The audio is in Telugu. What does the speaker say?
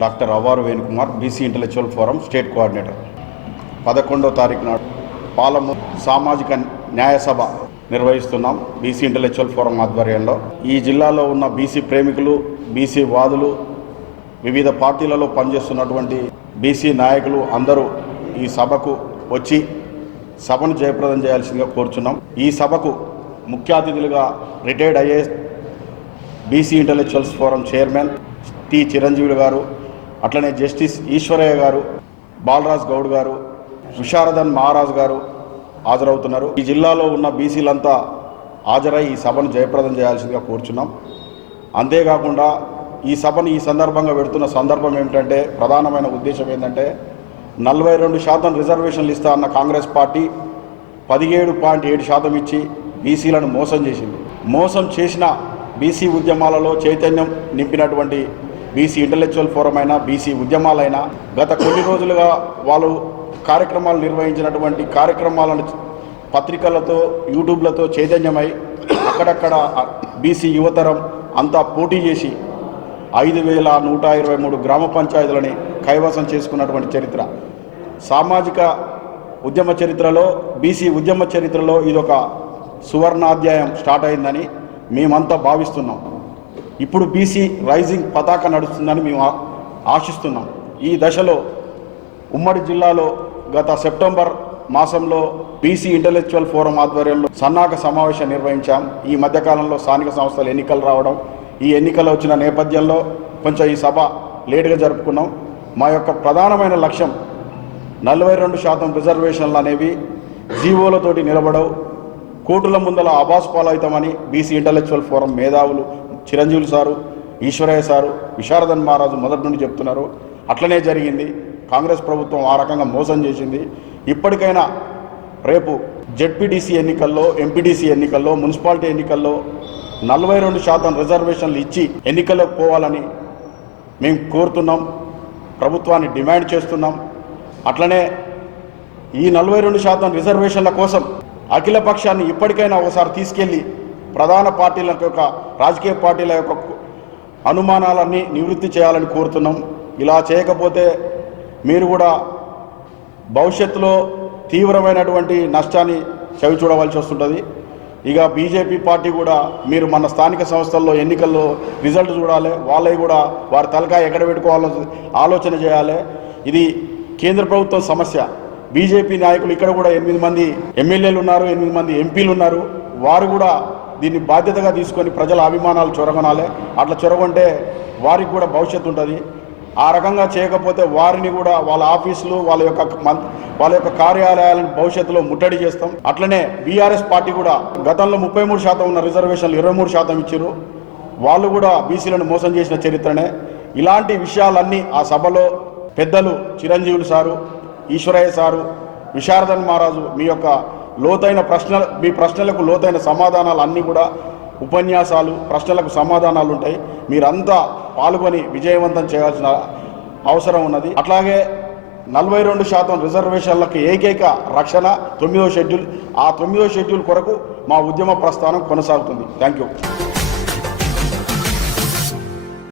Doctor Avvaru Venukumar, BC intellectual forum state coordinator. 11వ తారీఖు నాడు పాలమూరు సామాజిక న్యాయ సభ నిర్వహిస్తున్నాం బీసీ ఇంటలెక్చువల్ ఫోరం ఆధ్వర్యంలో. ఈ జిల్లాలో ఉన్న బీసీ ప్రేమికులు, బీసీ వాదులు, వివిధ పార్టీలలో పనిచేస్తున్నటువంటి బీసీ నాయకులు అందరూ ఈ సభకు వచ్చి సభను జయప్రదం చేయాల్సిందిగా కోరుచున్నాం. ఈ సభకు ముఖ్య అతిథులుగా retired IAS BC intellectuals forum chairman T Chiranjeevi గారు, అట్లనే జస్టిస్ ఈశ్వరయ్య గారు, బాలరాజ్ గౌడ్ గారు, విశారదన్ మహారాజ్ గారు హాజరవుతున్నారు. ఈ జిల్లాలో ఉన్న బీసీలంతా హాజరై ఈ సభను జయప్రదం చేయాల్సిందిగా కోరుచున్నాం. అంతేకాకుండా ఈ సభను ఈ సందర్భంగా పెడుతున్న సందర్భం ఏమిటంటే, ప్రధానమైన ఉద్దేశం ఏంటంటే, 42% రిజర్వేషన్లు ఇస్తా అన్న కాంగ్రెస్ పార్టీ 17.7% ఇచ్చి బీసీలను మోసం చేసింది. మోసం చేసిన బీసీ ఉద్యమాలలో చైతన్యం నింపినటువంటి బీసీ ఇంటలెక్చువల్ ఫోరం అయినా, బీసీ ఉద్యమాలైనా గత కొన్ని రోజులుగా వాళ్ళు కార్యక్రమాలు నిర్వహించినటువంటి కార్యక్రమాలను పత్రికలతో, యూట్యూబ్లతో చైతన్యమై అక్కడక్కడ బీసీ యువతరం అంతా పోటీ చేసి 5123 గ్రామ పంచాయతీలని కైవసం చేసుకున్నటువంటి చరిత్ర. సామాజిక ఉద్యమ చరిత్రలో, బీసీ ఉద్యమ చరిత్రలో ఇదొక సువర్ణాధ్యాయం స్టార్ట్ అయిందని మేమంతా భావిస్తున్నాం. ఇప్పుడు బీసీ రైజింగ్ పతాక నడుస్తుందని మేము ఆశిస్తున్నాం. ఈ దశలో ఉమ్మడి జిల్లాలో గత సెప్టెంబర్ మాసంలో బీసీ ఇంటలెక్చువల్ ఫోరం ఆధ్వర్యంలో సన్నాహక సమావేశం నిర్వహించాం. ఈ మధ్యకాలంలో స్థానిక సంస్థల ఎన్నికలు రావడం, ఈ ఎన్నికలు వచ్చిన నేపథ్యంలో కొంచెం ఈ సభ లేటుగా జరుపుకున్నాం. మా యొక్క ప్రధానమైన లక్ష్యం 42% రిజర్వేషన్లు అనేవి జీవోలతోటి నిలబడవు, కోర్టుల ముందల అబాస్ పాలవుతామని బీసీ ఇంటలెక్చువల్ ఫోరం మేధావులు చిరంజీవులు సారు, ఈశ్వరయ్య సారు, విశారదన్ మహారాజు మొదటి నుండి చెప్తున్నారు. అట్లనే జరిగింది. కాంగ్రెస్ ప్రభుత్వం ఆ రకంగా మోసం చేసింది. ఇప్పటికైనా రేపు జెడ్పీటీసీ ఎన్నికల్లో, ఎంపీటీసీ ఎన్నికల్లో, మున్సిపాలిటీ ఎన్నికల్లో 42% రిజర్వేషన్లు ఇచ్చి ఎన్నికలకు పోవాలని మేము కోరుతున్నాం, ప్రభుత్వాన్ని డిమాండ్ చేస్తున్నాం. అట్లనే ఈ 42% రిజర్వేషన్ల కోసం అఖిల పక్షాన్ని ఇప్పటికైనా ఒకసారి తీసుకెళ్ళి ప్రధాన పార్టీల యొక్క, రాజకీయ పార్టీల యొక్క అనుమానాలన్నీ నివృత్తి చేయాలని కోరుతున్నాం. ఇలా చేయకపోతే మీరు కూడా భవిష్యత్తులో తీవ్రమైనటువంటి నష్టాన్ని చవి చూడవలసి వస్తుంటుంది. ఇక బీజేపీ పార్టీ కూడా మీరు మన స్థానిక సంస్థల్లో ఎన్నికల్లో రిజల్ట్ చూడాలి, వాళ్ళవి కూడా వారి తలకాయ ఎక్కడ పెట్టుకోవాలో ఆలోచన చేయాలి. ఇది కేంద్ర ప్రభుత్వం సమస్య. బీజేపీ నాయకులు ఇక్కడ కూడా 8 మంది ఎమ్మెల్యేలు ఉన్నారు, 8 మంది ఎంపీలు ఉన్నారు. వారు కూడా దీన్ని బాధ్యతగా తీసుకొని ప్రజల అభిమానాలు చొరగొనాలి. అట్లా చొరగొంటే వారికి కూడా భవిష్యత్తు ఉంటుంది. ఆ రకంగా చేయకపోతే వారిని కూడా వాళ్ళ ఆఫీసులు, వాళ్ళ యొక్క కార్యాలయాలను భవిష్యత్తులో ముట్టడి చేస్తాం. అట్లనే బీఆర్ఎస్ పార్టీ కూడా గతంలో 33% ఉన్న రిజర్వేషన్లు 23% ఇచ్చారు. వాళ్ళు కూడా బీసీలను మోసం చేసిన చరిత్రనే. ఇలాంటి విషయాలన్నీ ఆ సభలో పెద్దలు చిరంజీవులు సారు, ఈశ్వరయ్య సారు, విశారదన్ మహారాజు మీ ప్రశ్నలకు లోతైన సమాధానాలు అన్నీ కూడా ఉపన్యాసాలు, ప్రశ్నలకు సమాధానాలు ఉంటాయి. మీరంతా పాల్గొని విజయవంతం చేయాల్సిన అవసరం ఉన్నది. అట్లాగే 42% రిజర్వేషన్లకు ఏకైక రక్షణ 9వ షెడ్యూల్. ఆ 9వ షెడ్యూల్ కొరకు మా ఉద్యమ ప్రస్థానం కొనసాగుతుంది. Thank you.